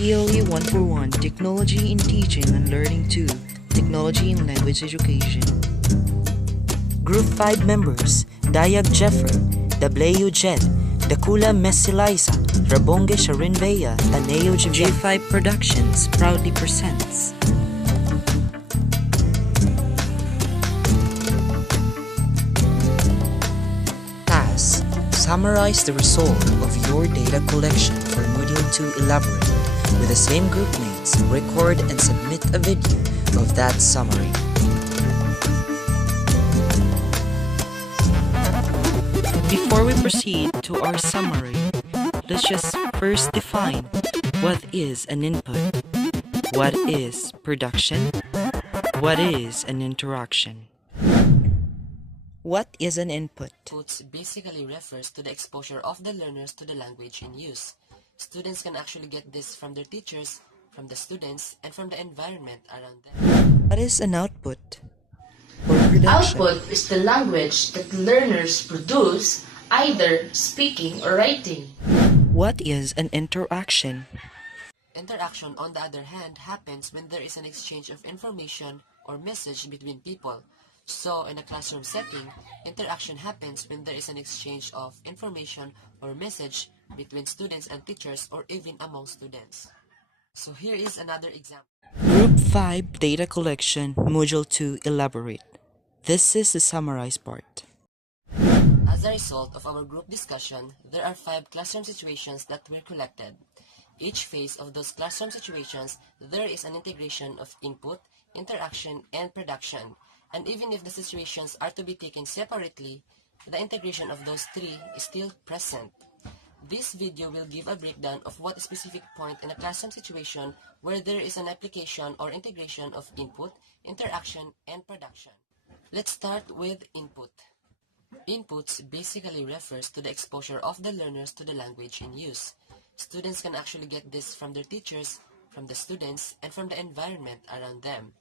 ELE 141 Technology in Teaching and Learning 2 Technology in Language Education. Group 5 members Dayag Jeffrey, Dableu Jed, Dakula Messi Liza, Rabonge Sharin Bea, Taneo J5 Productions proudly presents. Task: summarize the result of your data collection for Moodle 2 Elaborate. With the same group mates, record and submit a video of that summary. Before we proceed to our summary, let's just first define what is an input, what is production, what is an interaction. What is an input? Inputs basically refers to the exposure of the learners to the language in use. Students can actually get this from their teachers, from the students, and from the environment around them. What is an output or production? Output is the language that learners produce, either speaking or writing. What is an interaction? Interaction, on the other hand, happens when there is an exchange of information or message between people. So, in a classroom setting, interaction happens when there is an exchange of information or message between students and teachers or even among students. So here is another example. Group 5 Data Collection, Module 2 Elaborate. This is the summarized part. As a result of our group discussion, there are 5 classroom situations that were collected. Each phase of those classroom situations, there is an integration of input, interaction, and production. And even if the situations are to be taken separately, the integration of those 3 is still present. This video will give a breakdown of what a specific point in a classroom situation where there is an application or integration of input, interaction, and production. Let's start with input. Inputs basically refers to the exposure of the learners to the language in use. Students can actually get this from their teachers, from the students, and from the environment around them.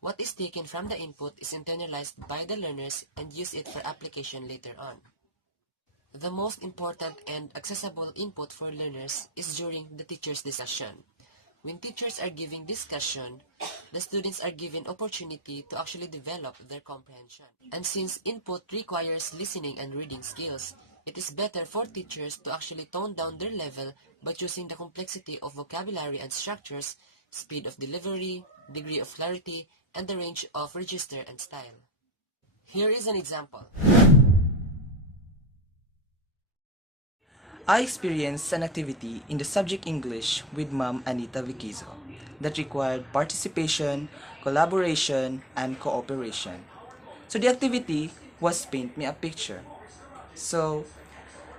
What is taken from the input is internalized by the learners and use it for application later on. The most important and accessible input for learners is during the teacher's discussion. When teachers are giving discussion, the students are given opportunity to actually develop their comprehension. And since input requires listening and reading skills, it is better for teachers to actually tone down their level by choosing the complexity of vocabulary and structures, speed of delivery, degree of clarity, and the range of register and style. Here is an example. I experienced an activity in the subject English with Ma'am Anita Viquizo that required participation, collaboration, and cooperation. So the activity was paint me a picture. So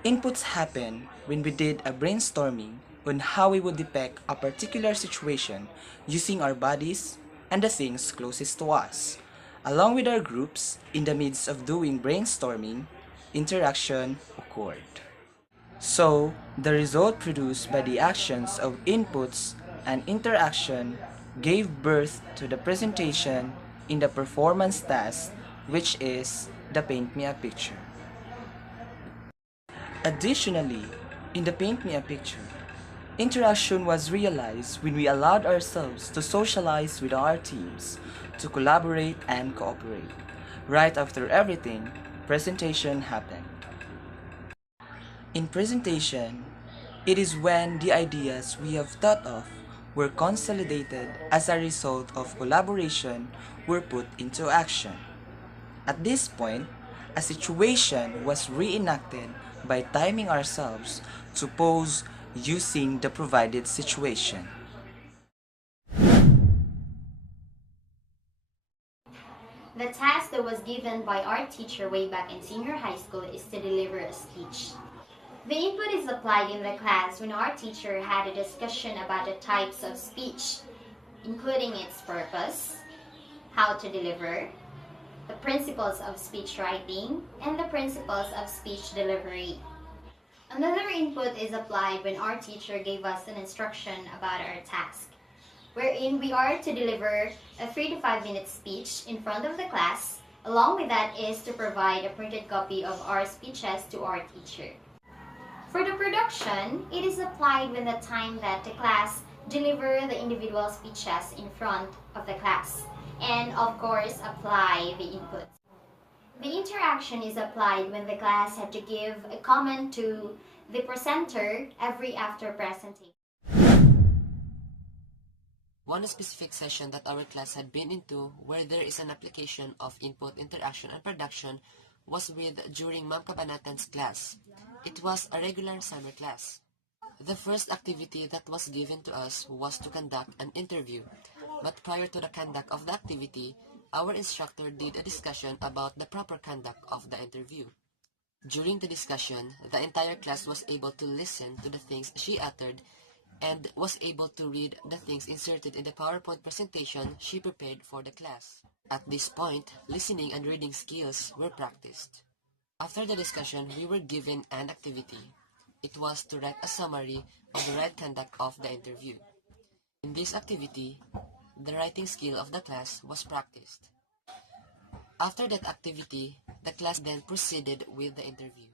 inputs happen when we did a brainstorming on how we would depict a particular situation using our bodies and the things closest to us. Along with our groups, in the midst of doing brainstorming, interaction occurred. So, the result produced by the actions of inputs and interaction gave birth to the presentation in the performance task, which is the Paint Me a Picture. Additionally, in the Paint Me a Picture, interaction was realized when we allowed ourselves to socialize with our teams, to collaborate and cooperate. Right after everything, presentation happened. In presentation, it is when the ideas we have thought of were consolidated as a result of collaboration were put into action. At this point, a situation was reenacted by timing ourselves to pose using the provided situation. The task that was given by our teacher way back in senior high school is to deliver a speech. The input is applied in the class when our teacher had a discussion about the types of speech, including its purpose, how to deliver, the principles of speech writing, and the principles of speech delivery. Another input is applied when our teacher gave us an instruction about our task, wherein we are to deliver a 3 to 5 minute speech in front of the class. Along with that is to provide a printed copy of our speeches to our teacher. For the production, it is applied when the time that the class deliver the individual speeches in front of the class, and of course apply the inputs. The interaction is applied when the class had to give a comment to the presenter every after presentation. One specific session that our class had been into where there is an application of input, interaction, and production was with during Ma'am Kabanatan's class. It was a regular summer class. The first activity that was given to us was to conduct an interview, but prior to the conduct of the activity, our instructor did a discussion about the proper conduct of the interview. During the discussion, the entire class was able to listen to the things she uttered and was able to read the things inserted in the PowerPoint presentation she prepared for the class. At this point, listening and reading skills were practiced. After the discussion, we were given an activity. It was to write a summary of the right conduct of the interview. In this activity, the writing skill of the class was practiced. After that activity, the class then proceeded with the interview.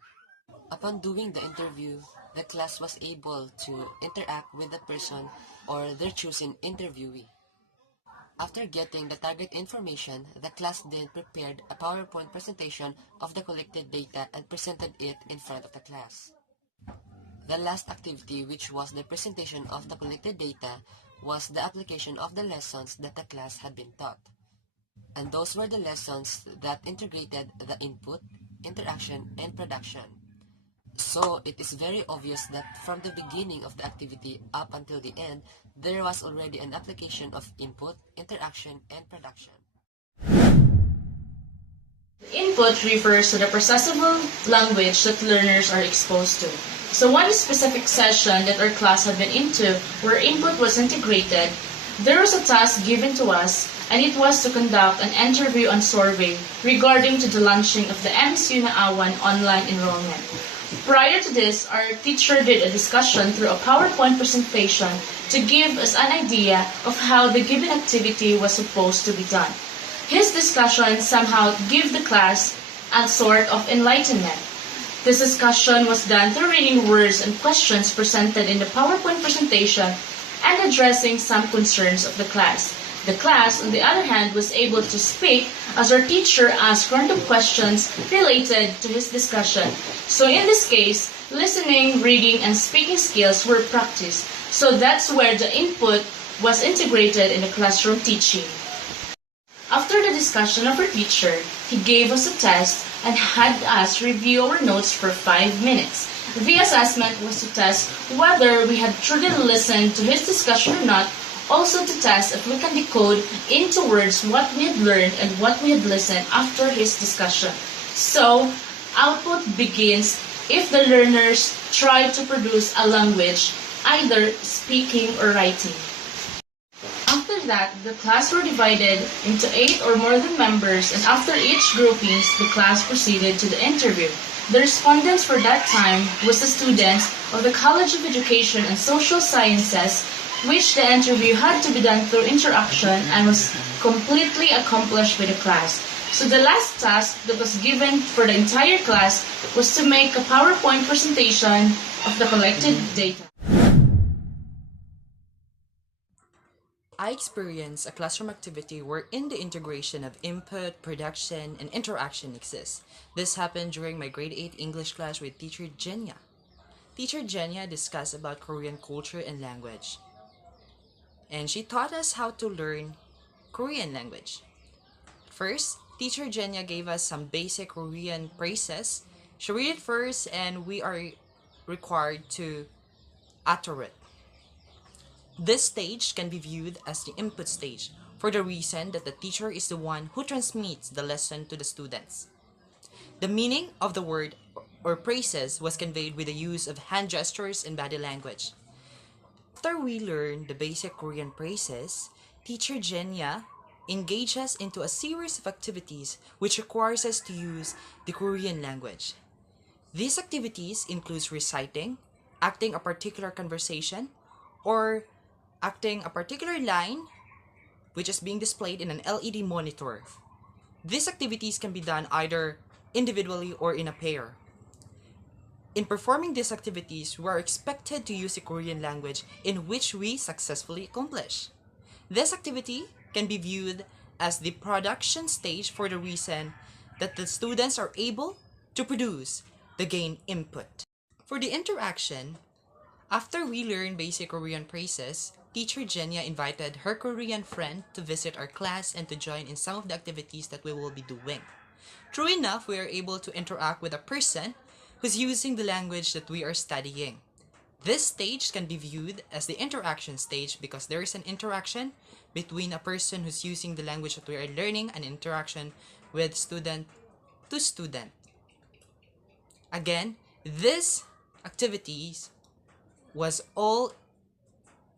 Upon doing the interview, the class was able to interact with the person or their chosen interviewee. After getting the target information, the class then prepared a PowerPoint presentation of the collected data and presented it in front of the class. The last activity, which was the presentation of the collected data, was the application of the lessons that the class had been taught. And those were the lessons that integrated the input, interaction, and production. So it is very obvious that from the beginning of the activity up until the end, there was already an application of input, interaction, and production. Input refers to the processable language that learners are exposed to. So one specific session that our class had been into, where input was integrated, there was a task given to us, and it was to conduct an interview and survey regarding to the launching of the MSU Naawan online enrollment. Prior to this, our teacher did a discussion through a PowerPoint presentation to give us an idea of how the given activity was supposed to be done. His discussion somehow gave the class a sort of enlightenment. This discussion was done through reading words and questions presented in the PowerPoint presentation and addressing some concerns of the class. The class, on the other hand, was able to speak as our teacher asked random questions related to his discussion. So in this case, listening, reading, and speaking skills were practiced. So that's where the input was integrated in the classroom teaching. After the discussion of our teacher, he gave us a test and had us review our notes for 5 minutes. The assessment was to test whether we had truly listened to his discussion or not, also to test if we can decode into words what we had learned and what we had listened after his discussion. So, output begins if the learners try to produce a language, either speaking or writing. After that, the class were divided into 8 or more than members, and after each groupings, the class proceeded to the interview. The respondents for that time was the students of the College of Education and Social Sciences, which the interview had to be done through interaction and was completely accomplished by the class. So the last task that was given for the entire class was to make a PowerPoint presentation of the collected data. I experienced a classroom activity wherein the integration of input, production, and interaction exists. This happened during my grade 8 English class with Teacher Jenya. Teacher Jenya discussed about Korean culture and language. And she taught us how to learn Korean language. First, Teacher Jenya gave us some basic Korean phrases. She read it first and we are required to utter it. This stage can be viewed as the input stage for the reason that the teacher is the one who transmits the lesson to the students. The meaning of the word or phrases was conveyed with the use of hand gestures and body language. After we learn the basic Korean phrases, Teacher Jenya engages us into a series of activities which requires us to use the Korean language. These activities include reciting, acting a particular conversation, or acting a particular line which is being displayed in an LED monitor. These activities can be done either individually or in a pair. In performing these activities, we are expected to use the Korean language in which we successfully accomplish. This activity can be viewed as the production stage for the reason that the students are able to produce the gain input. For the interaction, after we learn basic Korean phrases, Teacher Jenya invited her Korean friend to visit our class and to join in some of the activities that we will be doing. True enough, we are able to interact with a person who's using the language that we are studying. This stage can be viewed as the interaction stage because there is an interaction between a person who's using the language that we are learning and interaction with student to student. Again, this activities was all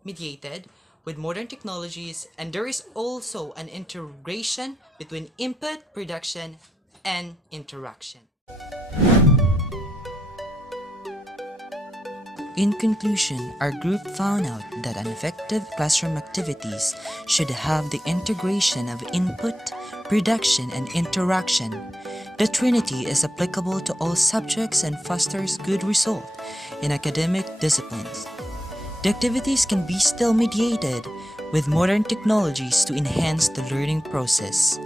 mediated with modern technologies, and there is also an integration between input, production, and interaction. In conclusion, our group found out that an effective classroom activities should have the integration of input, production, and interaction. The Trinity is applicable to all subjects and fosters good result in academic disciplines. The activities can be still mediated with modern technologies to enhance the learning process.